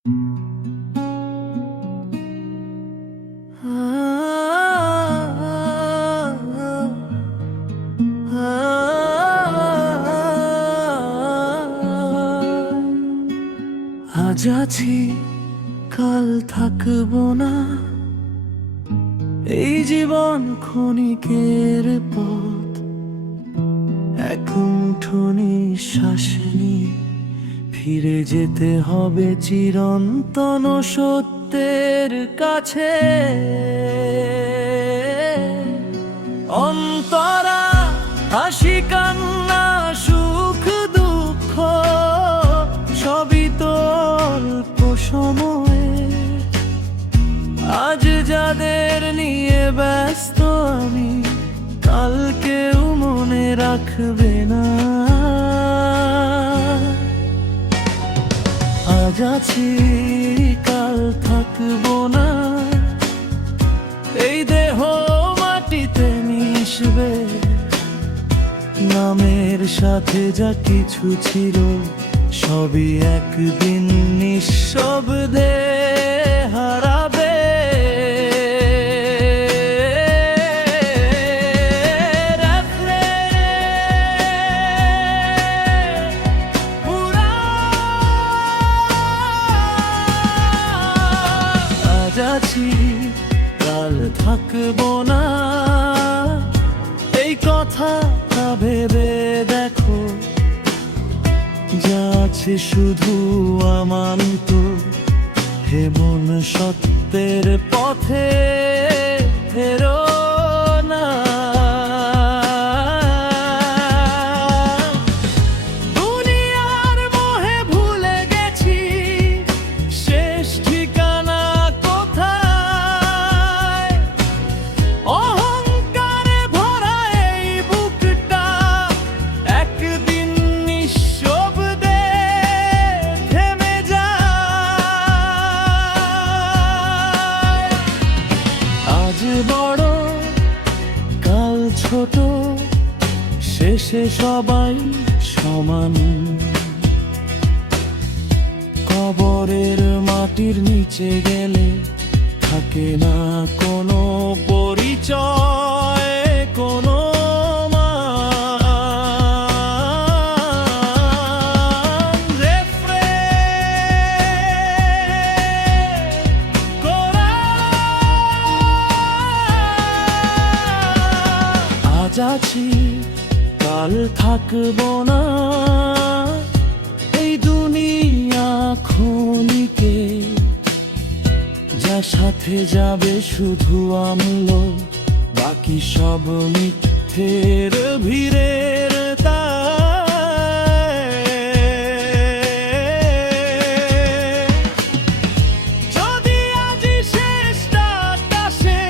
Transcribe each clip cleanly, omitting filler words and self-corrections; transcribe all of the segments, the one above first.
আজ আছি কাল থাকবো না, এই জীবন ক্ষণিকের পথ। এক মুঠো নিঃশ্বাস নিয়ে ফিরে যেতে হবে চিরন্তন সত্যের কাছে। অন্তরা হাসি কান্না সুখ দুঃখ সবই তো অল্প সময়ে। আজ যাদের নিয়ে ব্যস্ত আমি, কাল কেউ মনে রাখবে না। আজ আছি কাল থাকবো না, এই দেহ মাটিতে মিশবে। নামের সাথে যা কিছু ছিল সবই একদিন নিঃশব্দে হারাবে। আজ আছি কাল থাকবো না, এই কথাটা ভেবে দেখো। যা আছে শুধু আমান্ত, হে মন সত্যের পথে ফেরো না। দুনিয়ার মোহে ভুলে গেছি শেষ ঠিকানা কোথায়। অহংকারে ভরা এই বুকটা একদিন নিঃশব্দে থেমে যায়। আজ বড় কাল ছোট, শেষে সবাই সমান। কবরের মাটির নিচে গেলে থাকে না কোনো পরিচয়, কোনো মান। আজ আছি কাল থাকবো না, এই দুনিয়া ক্ষণিকে। যার সাথে যাবে শুধু আমলো, বাকি সব মিথ্যের ভিড়ের দায়। যদি আজি শেষ রাত আসে,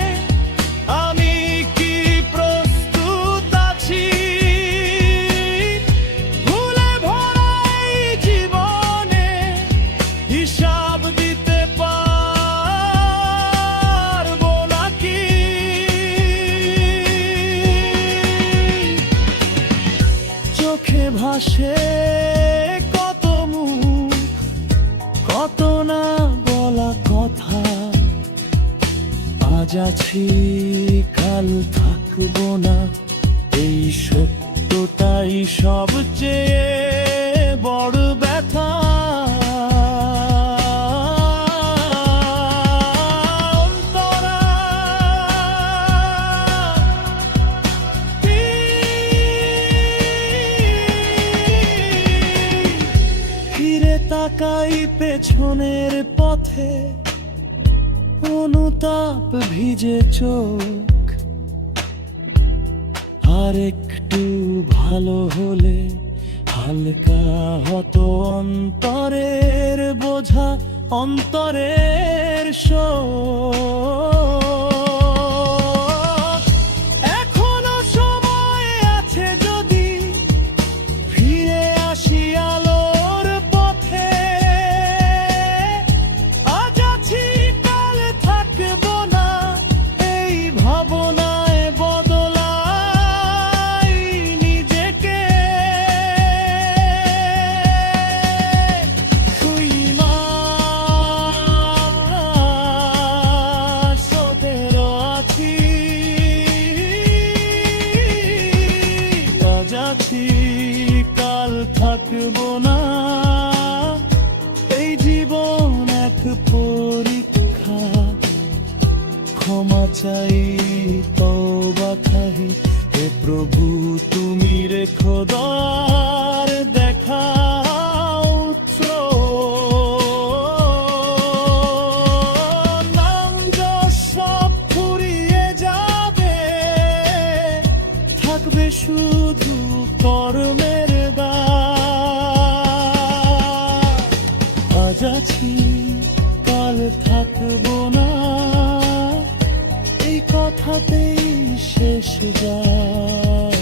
আমি কি প্রস্তুত আছি ভুলে ভরা এই জীবনে হিসাব দিতে পারবো নাকি? চোখে ভাসে কত মুখ, কত না বলা কথা। আজ আছি কাল থাকবো না, এই সত্যটাই সবচেয়ে বড় ব্যথা। অন্তরা ফিরে তাকাই পেছনের পথে, অনুতাপ ভিজে চোখ। আর একটু ভালো হলে হালকা হতো অন্তরের বোঝা, অন্তরের শোক। এখনো সময় আছে যদি ফিরে আসি আলোর পথে। আজ আছি কাল থাকবো না, এই ভাবনায় বদলাই নিজেকে। সুইমান চাই তওবা খাহি, হে প্রভু তুমি রেখো দয়ার দেখা উত্র। নাম যশ সব ফুরিয়ে যাবে, থাকবে শুধু কর্মের দাগ। আজ আছি কাল থাকবো না, এই কথাতেই শেষ যায়।